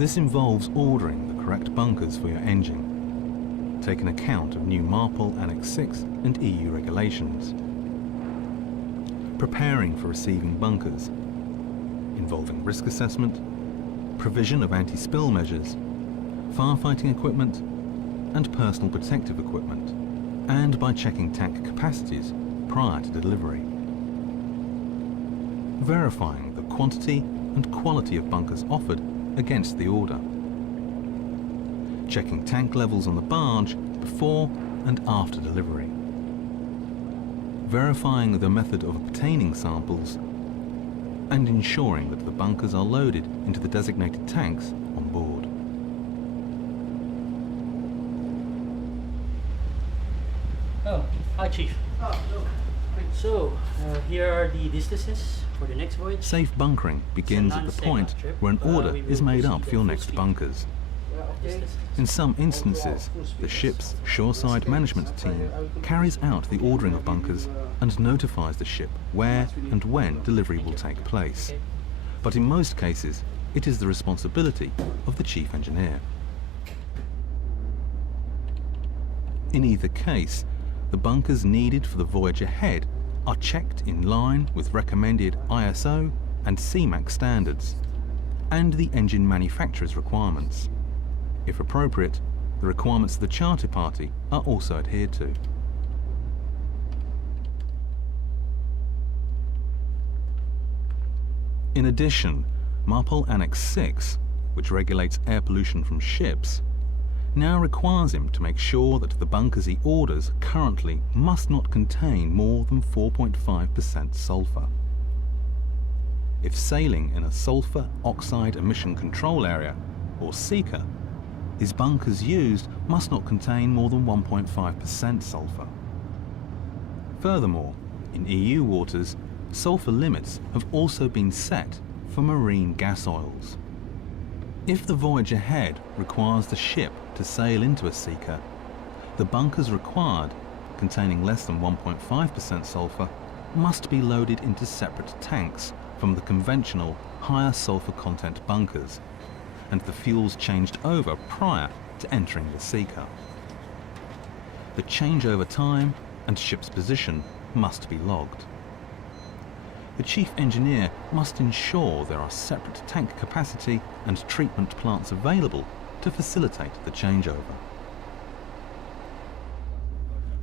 This involves ordering the correct bunkers for your engine, taking account of new MARPOL Annex 6 and EU regulations, preparing for receiving bunkers, involving risk assessment, provision of anti-spill measures, firefighting equipment and personal protective equipment, and by checking tank capacities prior to delivery. Verifying the quantity and quality of bunkers offered against the order. Checking tank levels on the barge before and after delivery. Verifying the method of obtaining samples and ensuring that the bunkers are loaded into the designated tanks on board. Oh, hi Chief. Oh, no. So, here are the distances for the next voyage. Safe bunkering begins at the point where an order is made up for your next bunkers. Okay. In some instances, the ship's shoreside management team carries out the ordering of bunkers and notifies the ship where and when delivery will take place. But in most cases, it is the responsibility of the chief engineer. In either case, the bunkers needed for the voyage ahead are checked in line with recommended ISO and CMAC standards and the engine manufacturer's requirements. If appropriate, the requirements of the charter party are also adhered to. In addition, MARPOL Annex 6, which regulates air pollution from ships, now requires him to make sure that the bunkers he orders currently must not contain more than 4.5% sulfur. If sailing in a sulfur oxide emission control area, or SECA, his bunkers used must not contain more than 1.5% sulfur. Furthermore, in EU waters, sulfur limits have also been set for marine gas oils. If the voyage ahead requires the ship to sail into a SECA, the bunkers required, containing less than 1.5% sulfur, must be loaded into separate tanks from the conventional higher sulfur content bunkers, and the fuels changed over prior to entering the SECA. The changeover time and ship's position must be logged. The chief engineer must ensure there are separate tank capacity and treatment plants available to facilitate the changeover.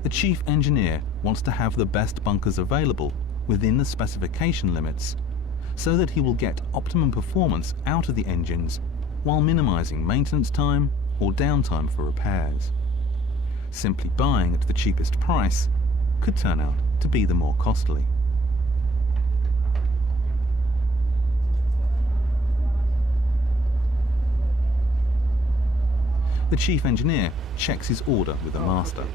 The chief engineer wants to have the best bunkers available within the specification limits so that he will get optimum performance out of the engines while minimizing maintenance time or downtime for repairs. Simply buying at the cheapest price could turn out to be the more costly. The chief engineer checks his order with the master. Okay.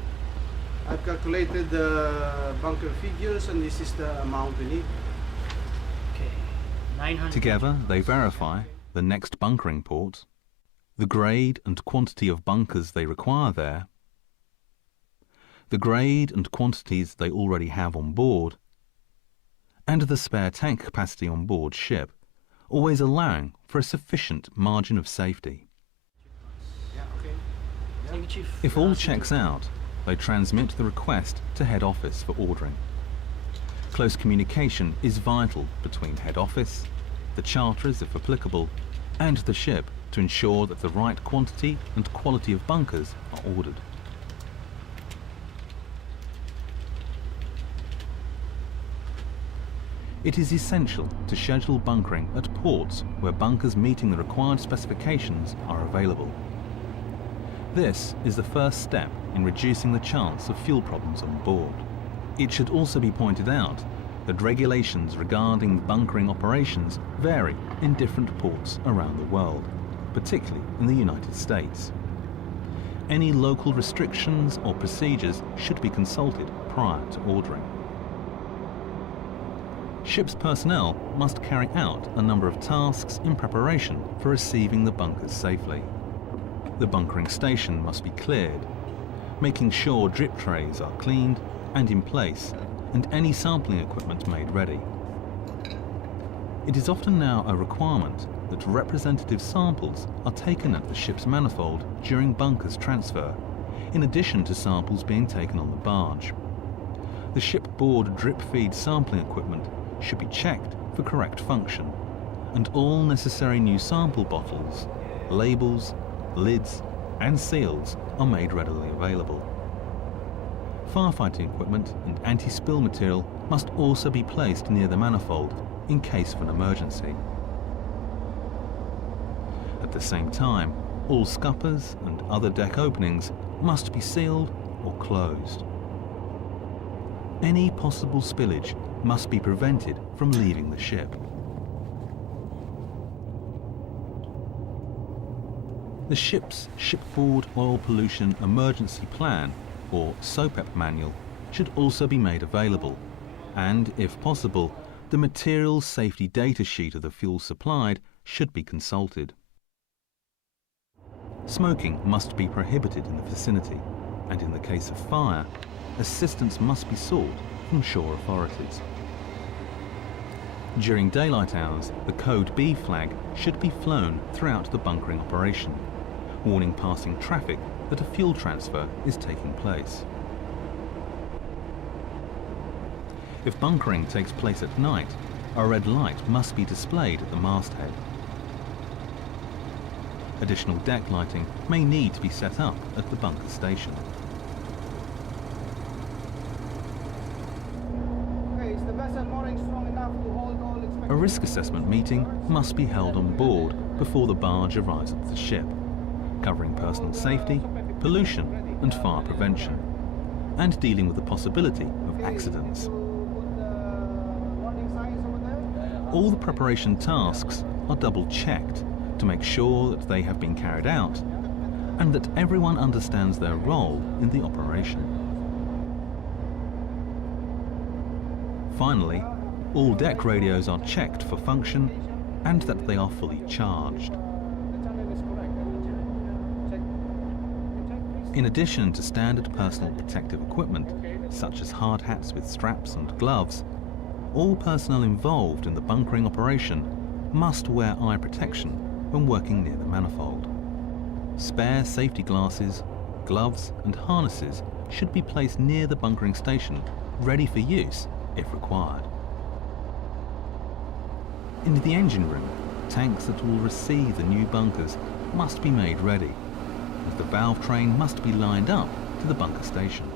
I've calculated the bunker figures and this is the amount we need. Okay, 900. Together, they verify the next bunkering port, the grade and quantity of bunkers they require there, the grade and quantities they already have on board, and the spare tank capacity on board ship, always allowing for a sufficient margin of safety. Yeah, okay. Thank you, Chief. If all checks out, they transmit the request to head office for ordering. Close communication is vital between head office, the charterers if applicable, and the ship to ensure that the right quantity and quality of bunkers are ordered. It is essential to schedule bunkering at ports where bunkers meeting the required specifications are available. This is the first step in reducing the chance of fuel problems on board. It should also be pointed out that regulations regarding bunkering operations vary in different ports around the world, particularly in the United States. Any local restrictions or procedures should be consulted prior to ordering. Ship's personnel must carry out a number of tasks in preparation for receiving the bunkers safely. The bunkering station must be cleared, making sure drip trays are cleaned and in place, and any sampling equipment made ready. It is often now a requirement that representative samples are taken at the ship's manifold during bunkers transfer, in addition to samples being taken on the barge. The shipboard drip feed sampling equipment should be checked for correct function, and all necessary new sample bottles, labels, lids and seals are made readily available. Firefighting equipment and anti-spill material must also be placed near the manifold in case of an emergency. At the same time, all scuppers and other deck openings must be sealed or closed. Any possible spillage must be prevented from leaving the ship. The ship's Shipboard Oil Pollution Emergency Plan, or SOPEP manual, should also be made available, and, if possible, the materials safety data sheet of the fuel supplied should be consulted. Smoking must be prohibited in the vicinity, and in the case of fire, assistance must be sought from shore authorities. During daylight hours, the Code B flag should be flown throughout the bunkering operation, warning passing traffic that a fuel transfer is taking place. If bunkering takes place at night, a red light must be displayed at the masthead. Additional deck lighting may need to be set up at the bunker station. A risk assessment meeting must be held on board before the barge arrives at the ship, covering personal safety, pollution and fire prevention, and dealing with the possibility of accidents. All the preparation tasks are double-checked to make sure that they have been carried out and that everyone understands their role in the operation. Finally, all deck radios are checked for function and that they are fully charged. In addition to standard personal protective equipment, such as hard hats with straps and gloves, all personnel involved in the bunkering operation must wear eye protection when working near the manifold. Spare safety glasses, gloves and harnesses should be placed near the bunkering station, ready for use if required. In the engine room, tanks that will receive the new bunkers must be made ready, as the valve train must be lined up to the bunker station.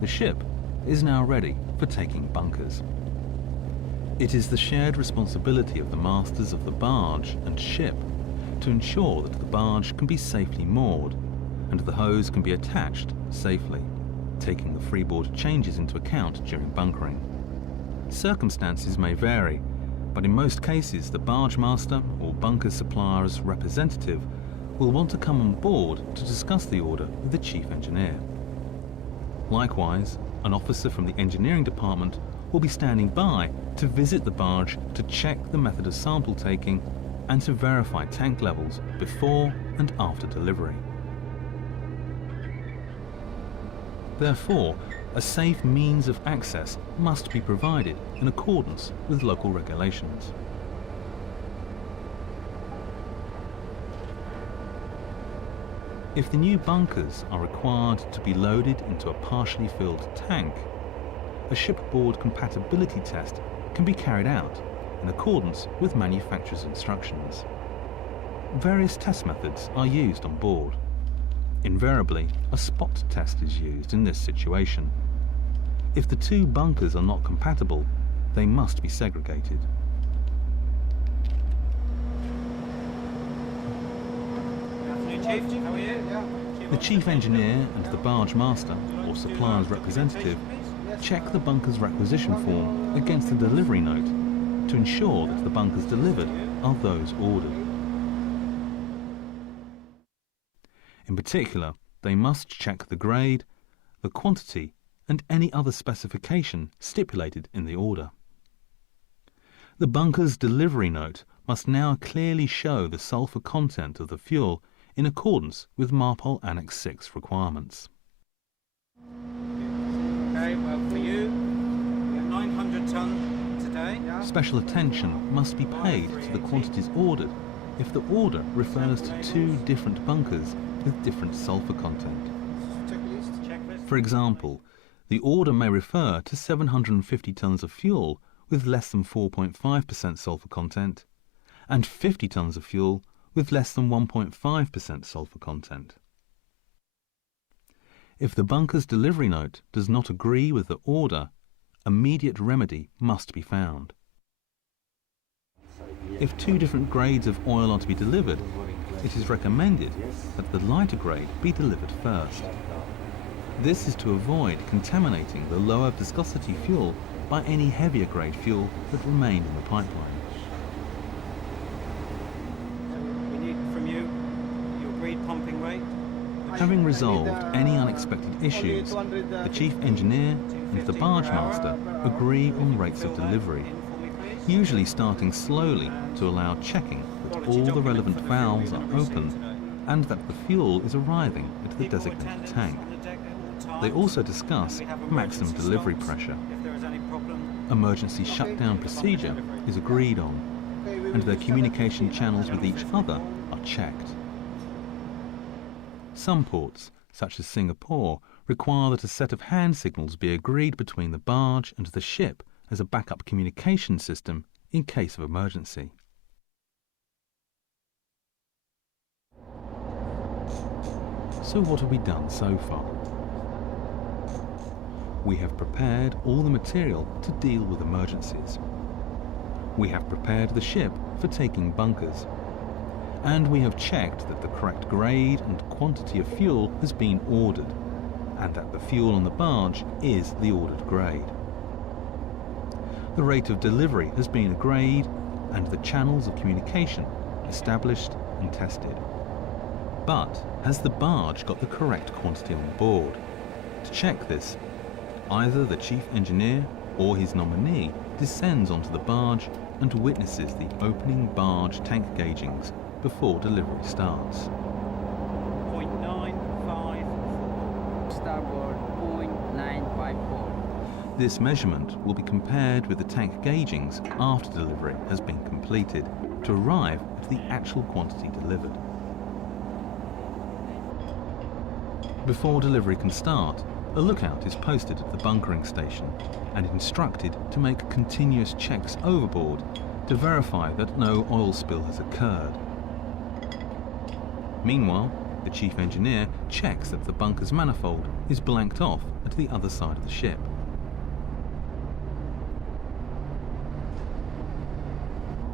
The ship is now ready for taking bunkers. It is the shared responsibility of the masters of the barge and ship to ensure that the barge can be safely moored and the hose can be attached safely, taking the freeboard changes into account during bunkering. Circumstances may vary, but in most cases the barge master or bunker supplier's representative will want to come on board to discuss the order with the chief engineer. Likewise, an officer from the engineering department will be standing by to visit the barge to check the method of sample taking and to verify tank levels before and after delivery. Therefore, a safe means of access must be provided in accordance with local regulations. If the new bunkers are required to be loaded into a partially filled tank, a shipboard compatibility test can be carried out in accordance with manufacturer's instructions. Various test methods are used on board. Invariably, a spot test is used in this situation. If the two bunkers are not compatible, they must be segregated. Chief, how are you? The chief engineer and the barge master, or supplier's representative, check the bunker's requisition form against the delivery note to ensure that the bunkers delivered are those ordered. In particular, they must check the grade, the quantity, and any other specification stipulated in the order. The bunker's delivery note must now clearly show the sulfur content of the fuel in accordance with MARPOL Annex 6 requirements. Okay, well for you, 900 ton special attention must be paid to the quantities ordered if the order refers to two different bunkers with different sulfur content. For example, the order may refer to 750 tonnes of fuel with less than 4.5% sulfur content and 50 tonnes of fuel with less than 1.5% sulfur content. If the bunker's delivery note does not agree with the order, immediate remedy must be found. If two different grades of oil are to be delivered, it is recommended that the lighter grade be delivered first. This is to avoid contaminating the lower viscosity fuel by any heavier grade fuel that remained in the pipeline. We need from you your agreed pumping rate. Having resolved any unexpected issues, the chief engineer and the barge master agree on rates of delivery, usually starting slowly to allow checking that all the relevant valves are open and that the fuel is arriving at the designated tank. They also discuss maximum delivery pressure. Emergency shutdown procedure is agreed on, and their communication channels with each other are checked. Some ports, such as Singapore, require that a set of hand signals be agreed between the barge and the ship as a backup communication system in case of emergency. So what have we done so far? We have prepared all the material to deal with emergencies. We have prepared the ship for taking bunkers. And we have checked that the correct grade and quantity of fuel has been ordered, and that the fuel on the barge is the ordered grade. The rate of delivery has been agreed, and the channels of communication established and tested. But has the barge got the correct quantity on board? To check this, either the chief engineer or his nominee descends onto the barge and witnesses the opening barge tank gaugings before delivery starts. 0.954. Starboard 0.954. This measurement will be compared with the tank gaugings after delivery has been completed to arrive at the actual quantity delivered. Before delivery can start, a lookout is posted at the bunkering station and instructed to make continuous checks overboard to verify that no oil spill has occurred. Meanwhile, the chief engineer checks that the bunker's manifold is blanked off at the other side of the ship.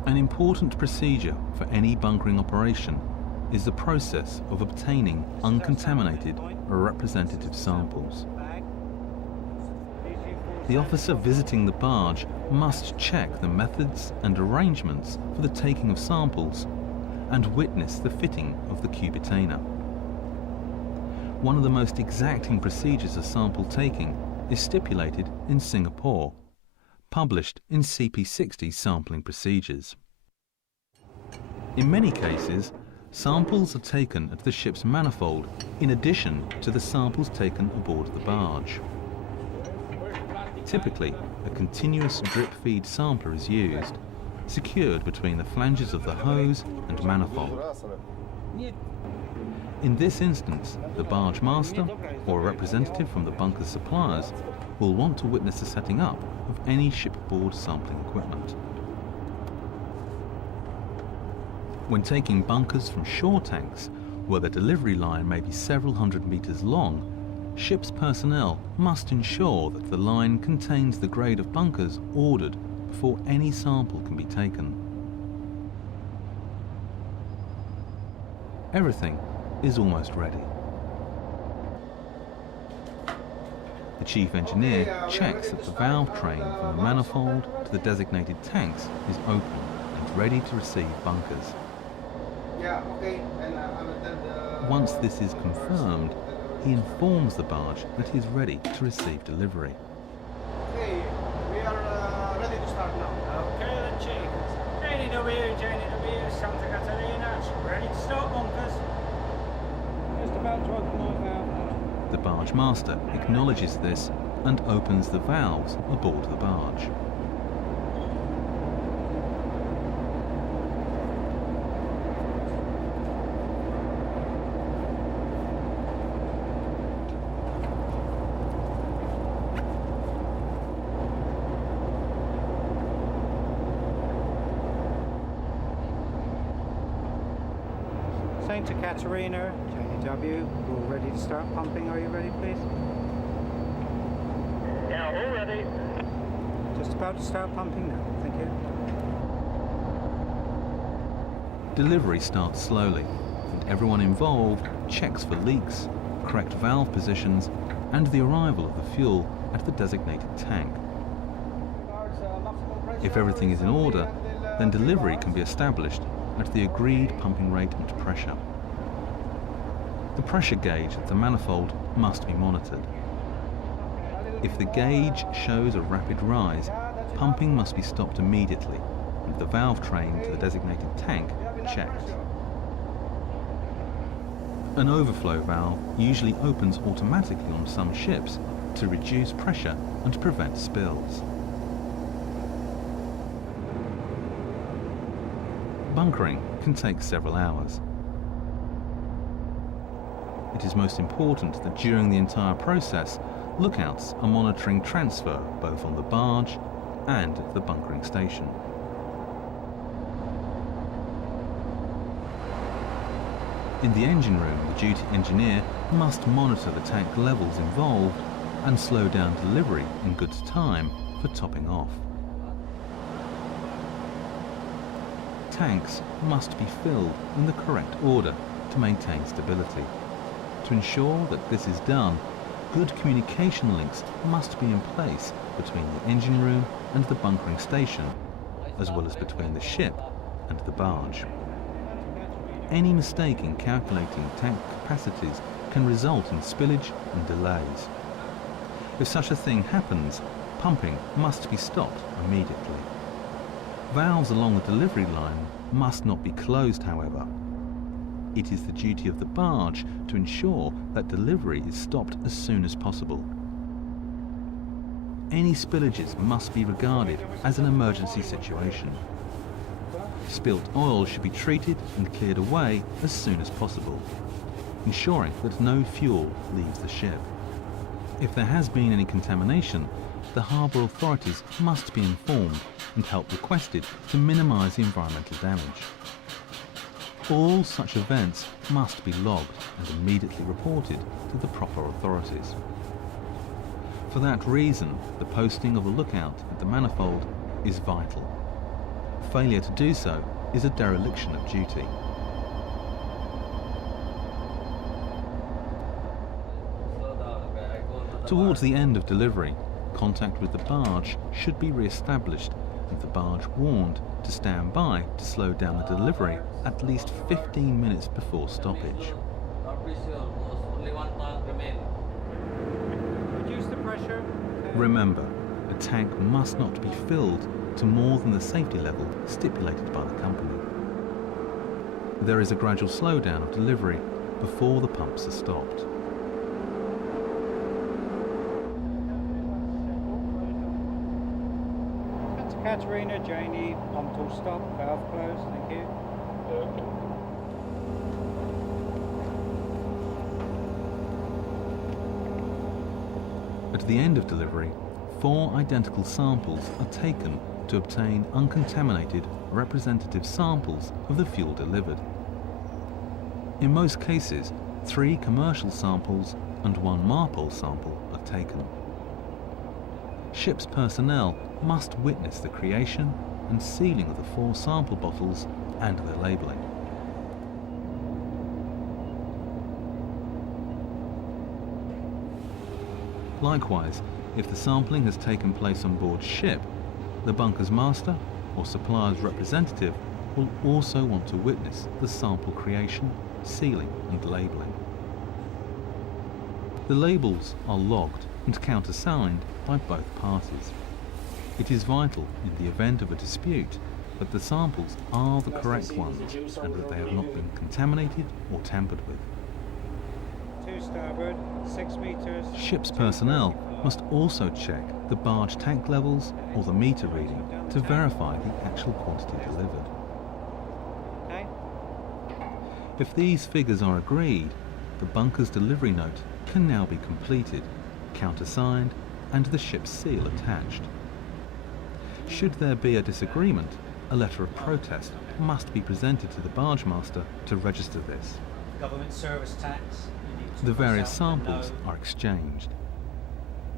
An important procedure for any bunkering operation is the process of obtaining uncontaminated or representative samples. The officer visiting the barge must check the methods and arrangements for the taking of samples and witness the fitting of the cubitainer. One of the most exacting procedures of sample taking is stipulated in Singapore, published in CP60 sampling procedures. In many cases, samples are taken at the ship's manifold in addition to the samples taken aboard the barge. Typically, a continuous drip feed sampler is used, secured between the flanges of the hose and manifold. In this instance, the barge master or a representative from the bunker's suppliers will want to witness the setting up of any shipboard sampling equipment. When taking bunkers from shore tanks, where the delivery line may be several hundred meters long, ship's personnel must ensure that the line contains the grade of bunkers ordered before any sample can be taken. Everything is almost ready. The chief engineer checks that the valve train from the manifold to the designated tanks is open and ready to receive bunkers. Once this is confirmed, he informs the barge that he is ready to receive delivery. Okay, we are ready to start now. Okay then, Chief. JDW, Santa Catalina. Ready to start bunkers. Just about to open my valve now. The barge master acknowledges this and opens the valves aboard the barge. Santa Catarina, Janie W. We're all ready to start pumping. Are you ready, please? Yeah, all ready. Just about to start pumping now. Thank you. Delivery starts slowly, and everyone involved checks for leaks, correct valve positions, and the arrival of the fuel at the designated tank. If everything is in order, then delivery can be established at the agreed pumping rate and pressure. The pressure gauge at the manifold must be monitored. If the gauge shows a rapid rise, pumping must be stopped immediately and the valve train to the designated tank checked. An overflow valve usually opens automatically on some ships to reduce pressure and prevent spills. Bunkering can take several hours. It is most important that during the entire process, lookouts are monitoring transfer both on the barge and at the bunkering station. In the engine room, the duty engineer must monitor the tank levels involved and slow down delivery in good time for topping off. Tanks must be filled in the correct order to maintain stability. To ensure that this is done, good communication links must be in place between the engine room and the bunkering station, as well as between the ship and the barge. Any mistake in calculating tank capacities can result in spillage and delays. If such a thing happens, pumping must be stopped immediately. Valves along the delivery line must not be closed, however. It is the duty of the barge to ensure that delivery is stopped as soon as possible. Any spillages must be regarded as an emergency situation. Spilt oil should be treated and cleared away as soon as possible, ensuring that no fuel leaves the ship. If there has been any contamination, the harbour authorities must be informed and help requested to minimise the environmental damage. All such events must be logged and immediately reported to the proper authorities. For that reason, the posting of a lookout at the manifold is vital. Failure to do so is a dereliction of duty. Towards the end of delivery, contact with the barge should be re-established and the barge warned to stand by to slow down the delivery at least 15 minutes before stoppage. Reduce the pressure. Remember, a tank must not be filled to more than the safety level stipulated by the company. There is a gradual slowdown of delivery before the pumps are stopped. Santa Catarina, Janie, pump all stop, valve closed, thank you. At the end of delivery, 4 identical samples are taken to obtain uncontaminated representative samples of the fuel delivered. In most cases, 3 commercial samples and 1 MARPOL sample are taken. Ship's personnel must witness the creation and sealing of the 4 sample bottles and their labelling. Likewise, if the sampling has taken place on board ship, the bunker's master or supplier's representative will also want to witness the sample creation, sealing and labelling. The labels are logged and countersigned by both parties. It is vital in the event of a dispute that the samples are the correct ones and that they have not been contaminated or tampered with. 2 starboard, 6 meters. Ship's personnel must also check the barge tank levels or the meter reading to verify the actual quantity delivered. Okay. If these figures are agreed, the bunker's delivery note can now be completed, countersigned, and the ship's seal attached. Should there be a disagreement, a letter of protest must be presented to the barge master to register this. Government service tax. You need to The pass various out samples the no. are exchanged.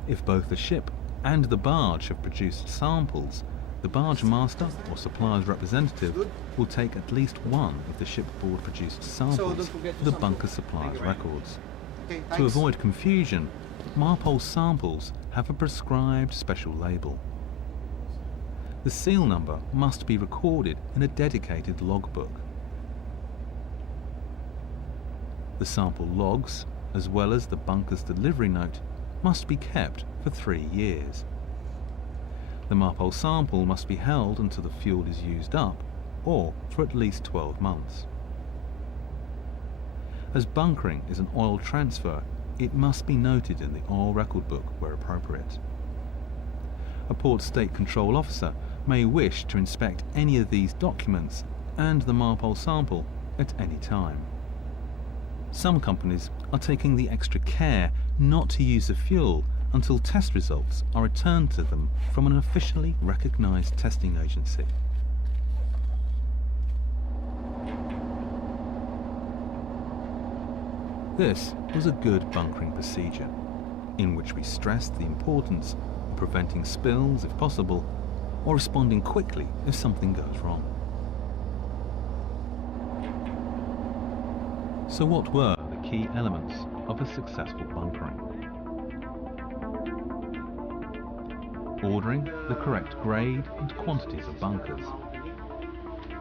If both the ship and the barge have produced samples, the barge master or supplier's representative will take at least one of the shipboard produced samples for the bunker supplier's records. Okay, To thanks. avoid confusion, Marpole samples have a prescribed special label. The seal number must be recorded in a dedicated logbook. The sample logs, as well as the bunker's delivery note, must be kept for 3 years. The Marpole sample must be held until the fuel is used up, or for at least 12 months. As bunkering is an oil transfer, it must be noted in the oil record book where appropriate. A port state control officer may wish to inspect any of these documents and the Marpole sample at any time. Some companies are taking the extra care not to use the fuel until test results are returned to them from an officially recognised testing agency. This was a good bunkering procedure, in which we stressed the importance of preventing spills if possible, or responding quickly if something goes wrong. So what were the key elements of a successful bunkering? Ordering the correct grade and quantities of bunkers,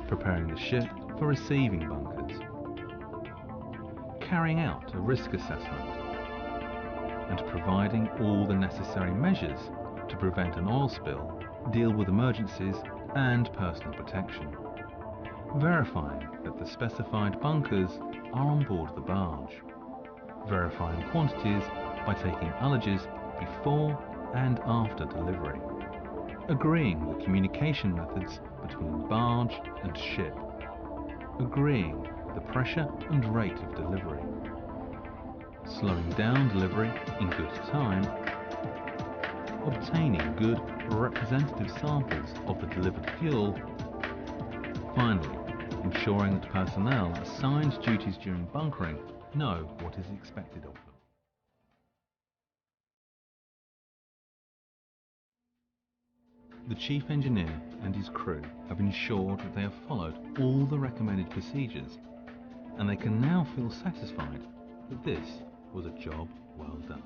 preparing the ship for receiving bunkers, carrying out a risk assessment, and providing all the necessary measures to prevent an oil spill, deal with emergencies and personal protection, verifying that the specified bunkers are on board the barge, verifying quantities by taking ullages before and after delivery, agreeing the communication methods between barge and ship, agreeing the pressure and rate of delivery, slowing down delivery in good time, obtaining good representative samples of the delivered fuel, finally, ensuring that personnel assigned duties during bunkering know what is expected of them. The chief engineer and his crew have ensured that they have followed all the recommended procedures, and they can now feel satisfied that this was a job well done.